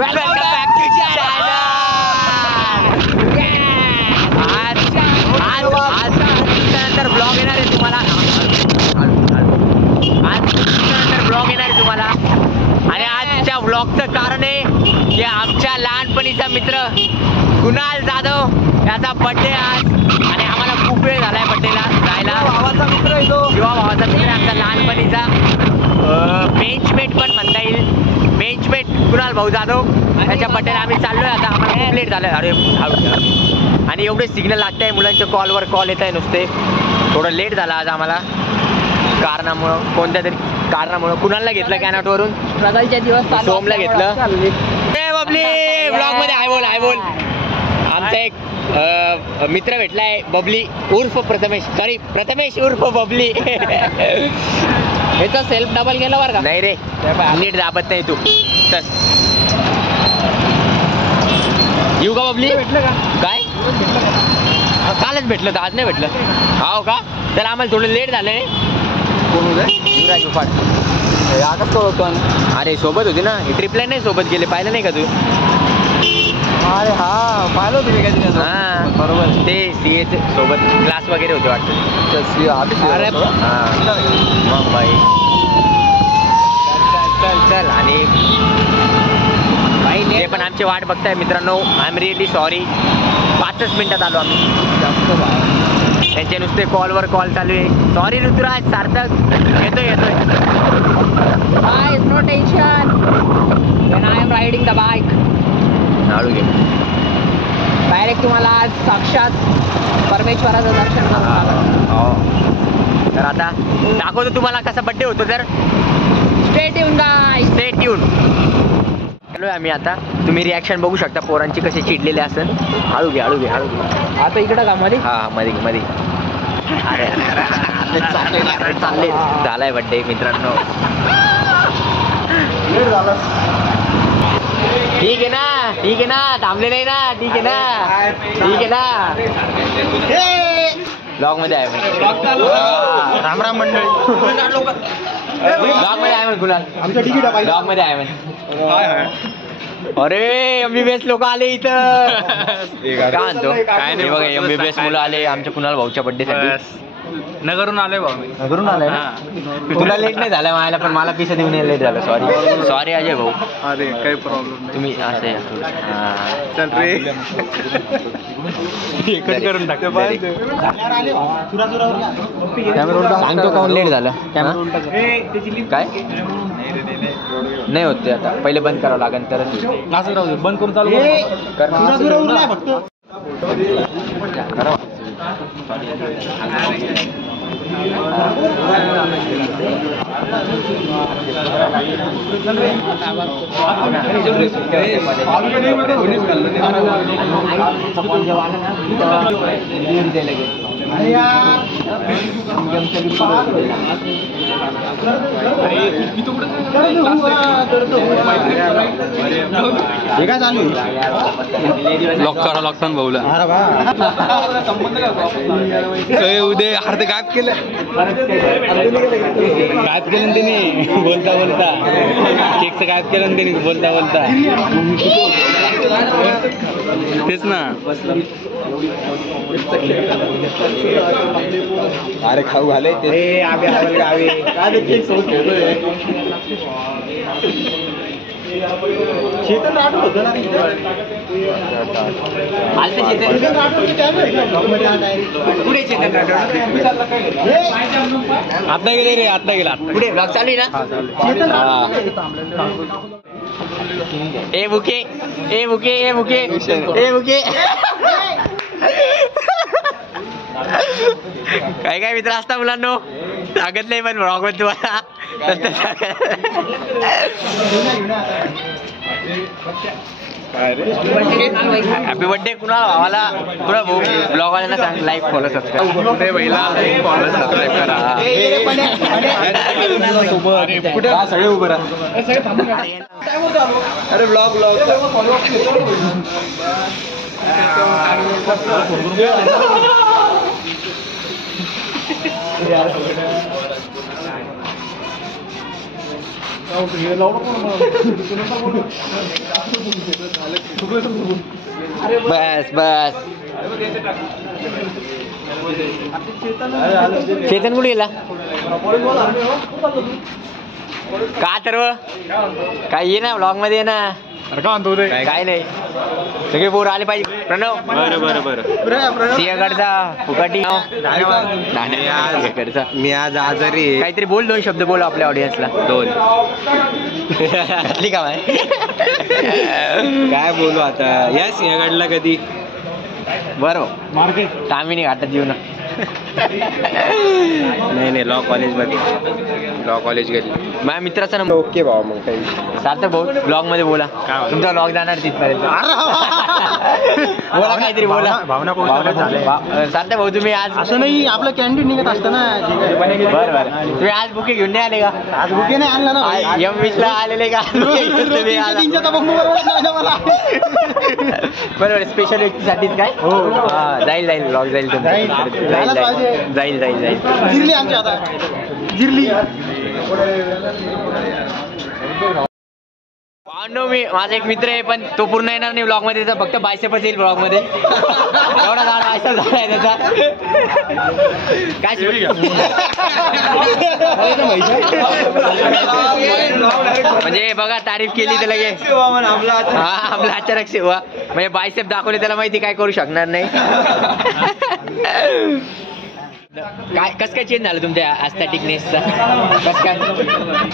Welcome back to channel. आज नंतर blog येणार आहे तुम्हाला। आज नंतर ब्लॉग येणार आहे तुम्हाला आणि आजच्या ब्लॉगचं कारण आहे की आमच्या लहानपणीचा मित्र कुणाल जाधव याचा बर्थडे आज आणि आम्हाला खूप वेळ झालाय बर्थडेला जायला। भावाचा मित्र आहे तो, शिवा भावाचा मित्र आमचा लहानपणीचा बेंचमेट पण म्हणता येईल। बेंचमेट कुणाल भाऊ जाधव त्याच्या बर्थडेला आम्ही चाललोय। आता आम्हाला खूप लेट झालं अरे आणि एवढे सिग्नल लागत आहे, मुलांच्या कॉलवर कॉल येत आहे नुसते। थोडं लेट झालं आज आम्हाला कारणामुळं, कोणत्या तरी कारणामुळं। कुणालला घेतलं कॅनॉटवरून, स्ट्रगलच्या दिवस सोमला घेतलं। बबली ब्लॉग मध्ये हाय बोल, हाय बोल। आमचा एक मित्र भेटलाय बबली उर्फ प्रथमेश, सॉरी प्रथमेश उर्फ बबली। याचा सेल्फ डबल गेला बरं का? नाही रे, नीट दाबत नाही तू। चल येऊ का बबली? भेटलं का काय? कालच भेटलं तर आज नाही भेटलं। हो का? तर आम्हाला थोडं लेट झालंय। कोण होतं? युवराज उफाड। आताच ओळखतो आम्ही। अरे सोबत होती ना, ट्रिपला नाही सोबत गेले, पाहिलं नाही का तू? अरे हा पाहिलं तुम्ही काय? हा बरोबर, ते सीए सोबत क्लास वगैरे होते वाटतं। अरे मग बाई चल चल चल। आणि ते पण आमची वाट बघताय मित्रांनो। आय एम रिअली सॉरी, 5च मिनिटात आलो आम्ही। त्यांचे नुसते कॉलवर कॉल चालू आहे। सॉरी ऋतुराज, सार्थक येतोय येतोय। No tension when I am riding the bike. नाळू घे डायरेक्ट तुम्हाला आज साक्षात परमेश्वराचं दर्शन हो। तर आता दाखवतो तुम्हाला कसा बड्डे होतो। तर stay tune guys, stay tune. Hello आम्ही आता, तुम्ही रिॲक्शन बघू शकता पोरांची कशी चिडलेली असेल। हळू घे हळू घे हळू घे। आता इकडं का मध्ये? हा मध्ये मध्ये। अरे अरे चालले झालाय बड्डे मित्रांनो। ठीक आहे ना, ठीक आहे ना, थांबले नाही ना, ठीक आहे ना, ठीक आहे ना। ब्लॉग मध्ये आहे राम राम मंडळी। ब्लॉग मध्ये आहे म्हण कुणाल, आमच्या तिकीट ब्लॉग मध्ये आहे म्हण। अरे MBBS लोक आले इथं। काय म्हणतो? काय नाही बघा, MBBS मुलं आले आमच्या कुणाल भाऊच्या बर्थडे साठी। नगरून आलोय भाऊ मी। नगरून आलाय ना? तुला लेट नाही झालं मला, पण मला पिसा देऊन लेट झालं। सॉरी सॉरी अजय भाऊ। अरे काही प्रॉब्लेम नाही, तुम्ही असे चल रे एकच करून टाक। सांगतो काऊन लेट झालं। काय नाही होत ते, आता पहिले बंद करावं लागेल तरच बंद करून चालू करा। लॉक करा, लॉकडाऊन भाऊला। उद्या अर्धे गायब केलं, गायब केलं त्यांनी बोलता बोलता। केकचं गायब केलं त्यांनी बोलता बोलता। तेच ना। अरे खाऊ घाले चेतन राठोड होतं ना पुढे। चेतन राठोड आता गेले रे, आता गेला पुढे ब्लॉग चालू आहे ना। ए बुके ए बुके ए बुके ए बुके। काय काय मित्र असता मुलांनो, सांगत नाही पण ब्लॉग मध्ये तुम्हाला। हॅपी बर्थडे कुणाल भावाला। कुणाल भाऊ ब्लॉग वाल्यांना सांग लाईक फॉलो सबस्क्राईब करा। सगळे उभं राहा। अरे ब्लॉग बस बस चेतन कुठे गेला का तर काय ये ना ब्लॉग मध्ये ये ना काय नाही सगळे पोर आले पाहिजे प्रणव बरं सिंहगडचा फुकाटी मी आज आजारी आहे. काहीतरी बोल 2 शब्द बोल आपल्या ऑडियन्सला 2 घातली का काय बोलू आता या सिंहगडला कधी बरोबर तामिनी घाटात येऊ ना नाही लॉ कॉलेज गेली माझ्या मित्राचा नंबर ओके भाऊ मग काही सार्थक भाऊ ब्लॉग मध्ये बोला तुमचा ब्लॉग जाणार तिथपर्यंत बोला काहीतरी बोला भावना सार्थक भाऊ तुम्ही आज असं नाही आपलं कॅन्टीन निघत असतं ना बरं तुम्ही आज बुके घेऊन नाही आले का आज बुके नाही आणला ना M20 ला आलेले का तुम्ही बरोबर स्पेशल व्यक्तीसाठीच काय जाईल ब्लॉग जाईल तुमचा जाईल जिरली आमच्या आता जिरली मी माझा एक मित्र आहे पण तो पूर्ण येणार नाही ब्लॉग मध्ये फक्त बायसेपच येईल ब्लॉग मध्ये एवढा झाड बायसेप झाला आहे त्याचा काय म्हणजे बघा तारीफ केली तर लगे आपला अचानक सेवा म्हणजे बायसेप दाखवले त्याला माहिती काय करू शकणार नाही काय कस काय चेंज झालं तुमच्या ॲस्थेटिकनेसचा कस काय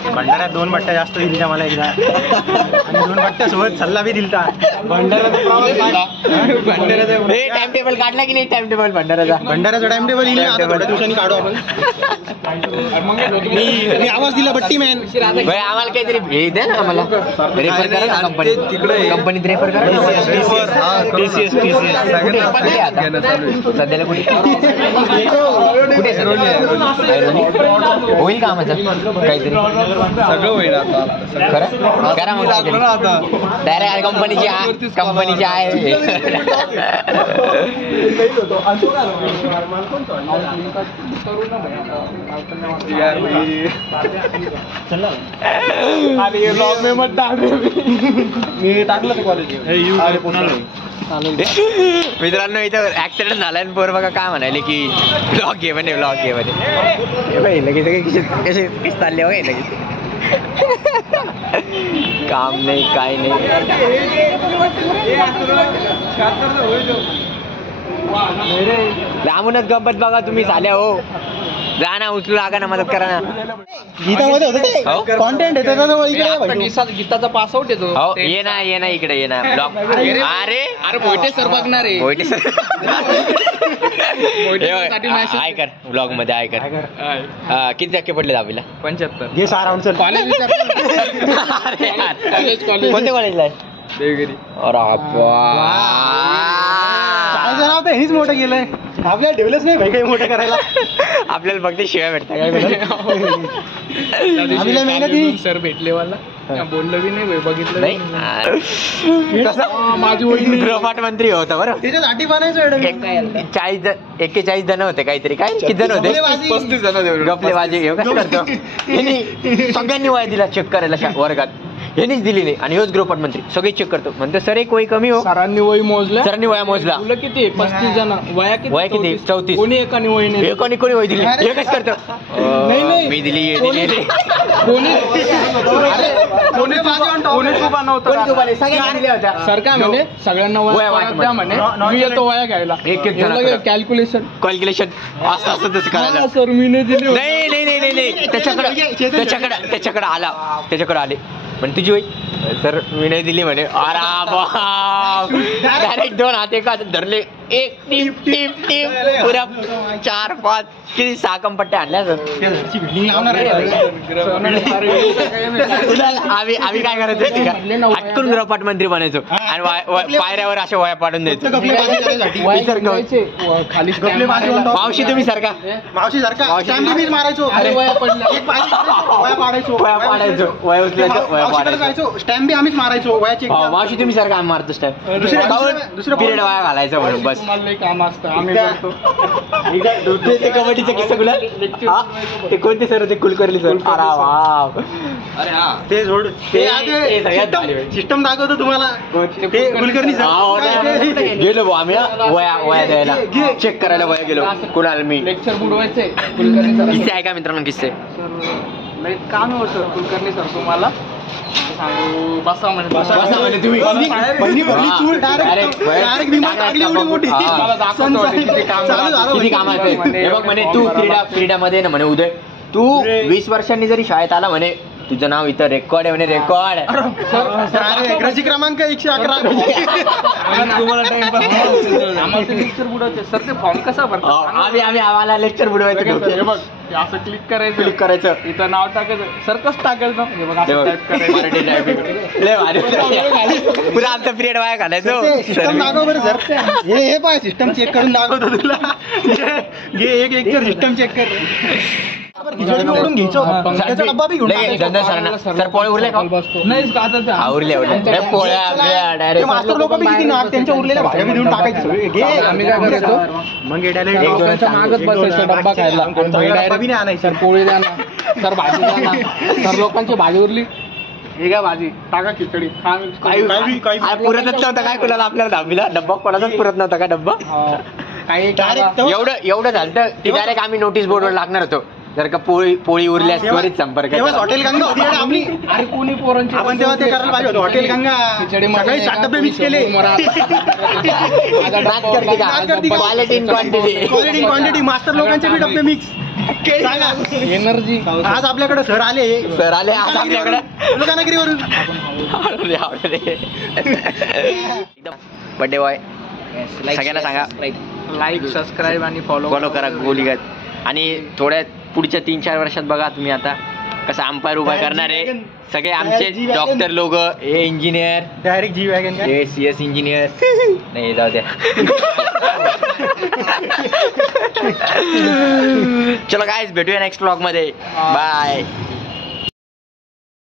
भंडाऱ्यात 2 बट्ट्या जास्त दिलता मला एकदा आणि 2 बट्ट्या सोबत सल्ला बी दिलता भंडाऱ्याचा टाइम टेबल काढला की नाही टाइम टेबल भंडाऱ्याचा टाइम टेबल येईल आता थोड्या दिवसांनी काढू आपण मी आवाज दिला बट्टी मॅन भाई आम्हाला काहीतरी हे द्या ना आम्हाला रेफर करा ना कंपनी तिकडे कंपनीत रेफर करा TCS सध्याला कुठे होईल का आमचं काहीतरी सगळं होईल आता खरं करा मग डायरेक्ट कंपनीची आहे मी टाकलं कॉलेज मित्रांनो इथं ऍक्सिडेंट झाला आणि पोर बघा काय म्हणाले की ब्लॉग घे म्हणे लगेच कसे चालले बघा लगेच काम नाही काय नाही लांबूनच गंमत बघा तुम्ही झाल्या हो जा ना उचलू लागा ना मदत करा ना गीतामध्ये होतं कॉन्टेंट आहे त्याच्याजवळ गीताचा पासआउट येतो हो ये ना इकडे ये ना ब्लॉग अरे मोहिते सर बघणार आहे मोहिते सर आय कर ब्लॉग मध्ये आय कर किती टक्के पडले 10वीला 75 घे 6 राऊंड चल कोणत्या कॉलेजला आहे देवगिरी हेच मोठं केलंय आपल्याला ठेवलंच नाही भाई काही मोठं करायला आपल्याला फक्त शिवाय भेटता काय सर भेटले मला बोललो बी नाही बघितलं नाही माझी वहिनी गृहपाठ मंत्री होता बरं त्याच्यासाठी बनायचं 41 जण होते काहीतरी काय किती जण होते 35 जण गपलेबाजी कसं करतो सगळ्यांनी वया दिला चेक करायला वर्गात यांनीच दिली नाही आणि हेच गृहपाठ मंत्री सगळे चेक करतो म्हणतो सर एक वय कमी हो सरांनी वय मोजलं सरांनी वया मोजला तुला किती 35 जण वया किती 34 कोणी एकाने वय नाही कोणी वय दिली एकच करतो नाही मी दिली सर काय म्हणे सगळ्यांना वया द्या म्हणे मी येतो वया घ्यायला कॅल्क्युलेशन असं तसं करायला सर मी नाही दिली नाही त्याच्याकडे आले पण तुझी वय सर मी नाही दिली म्हणे डायरेक्ट 2 हात एका धरले एक टीप पुऱ्या 4-5 किती 6 कंपट्ट्या आणल्या आम्ही काय करायचो हटकून गृहपाठ मंत्री बनायचो आणि पायऱ्यावर अशा वया पाडून द्यायचो खाली मावशी तुम्ही सारखा मीच मारायचो वया उचलायचो स्टॅम्प बी आम्हीच मारायचो वयाची मावशी तुम्ही सारखा आम्ही मारतो स्टॅम्प दुसरं पिरियड वाया घालायचं म्हणून बस. तुम्हाला लई काम असतं आम्ही करतो. ते कबड्डीचं किस्सा कुठला? हा? ते कोणते सर होते? कुलकर्णी सर. अरे वाव. ते सोड ते सगळ्यात भारी. सिस्टम दाखवतो तुम्हाला ते कुलकर्णी हा, सर गेलो भाऊ आम्ही हा. वया द्यायला चेक करायला वया गेलो कुणाल मी. लेक्चर बुडवायचे कुलकर्णी सर. किस्से आहे का मित्रांनो किस्से? लई काम होतं कुलकर्णी सर तुम्हाला सांगू बसा म्हणजे बसा म्हणे तुम्ही. पहिली भरली चूल Direct डायरेक्ट विमान टाकली एवढी मोठी हा. मला दाखवतो म्हणे किती काम चालू झालं. किती काम आहे ते? हे बघ म्हणे तू क्रीडामध्ये ना म्हणे उदय तू 20 वर्षांनी जरी शाळेत आला म्हणे तुझं नाव इथं रेकॉर्ड आहे म्हणे रेकॉर्ड. इंग्रजी क्रमांक 111 आम्हाला ते लेक्चर बुडवायचे सर. ते फॉर्म कसा भरतात आम्ही आम्हाला लेक्चर बुडवायचं हे नव्हतं. बघ हे असं क्लिक करायचं क्लिक करायचं. इथं नाव टाकायचं सर कसं टाकायचं हे बघ असं टाईप करायचं. मराठी टायपिंग लय भारी. पुरा आमचा पिरियड वाया घालायचो. सिस्टम दाखव बरं सर. हे पाय सिस्टम चेक करून दाखवतो तुला. घे एक सिस्टम चेक कर. खिचडी बी ओढून घ्यायचो. त्याचा डब्बा बी घेऊन टाकायचो. सर पोळे उरले का? नाही आता ते उरले पोळ्या डायरेक्ट. मास्टर लोक बी किती नाक त्यांच्या उरलेल्या भाज्या बी देऊन टाकायचे सगळे. घे आम्ही काय करायचो मग लोकांच्या मागच बसायचं डब्बा खायला. डब्बा बी नाही आणायचा. सर पोळी द्या ना सर भाजी द्या ना. सर लोकांची भाजी उरली हे काय भाजी टाका खिचडी खा. काही पुरतच नव्हता काय कुणाला आपल्याला दहावीला डब्बा कोणाचाच पुरत नव्हता का डब्बा. काही डायरेक्ट एवढं झालं की डायरेक्ट आम्ही नोटीस बोर्डवर लागणार होतो जर का पोळी उरल्यास त्वरित संपर्क तेव्हा करा. हॉटेल गंगा होती ना आपली. अरे कोणी पोरांची आपण तेव्हा ते करायला पाहिजे होतं. हॉटेल गंगा खिचडी सकाळी 7 डबे मिक्स केले. Quality in quantity. Quality quantity master लोकांचे बी डबे मिक्स. सांगा एनर्जी आज आपल्याकडे सर आले. सर आले आज आपल्याकडे लोकांनागिरीवरून. बर्थडे बॉय सगळ्यांना सांगा लाईक सबस्क्राईब आणि फॉलो करा गोलीगत. आणि थोड्या पुढच्या 3-4 वर्षात बघा तुम्ही आता कसं अंपायर उभा करणार आहे. सगळे आमचे डॉक्टर लोक हे इंजिनियर डायरेक्ट जी वॅगन का हे CS इंजिनियर नाही जाऊ द्या. चलो गाईज भेटूया नेक्स्ट व्लॉग मध्ये. बाय.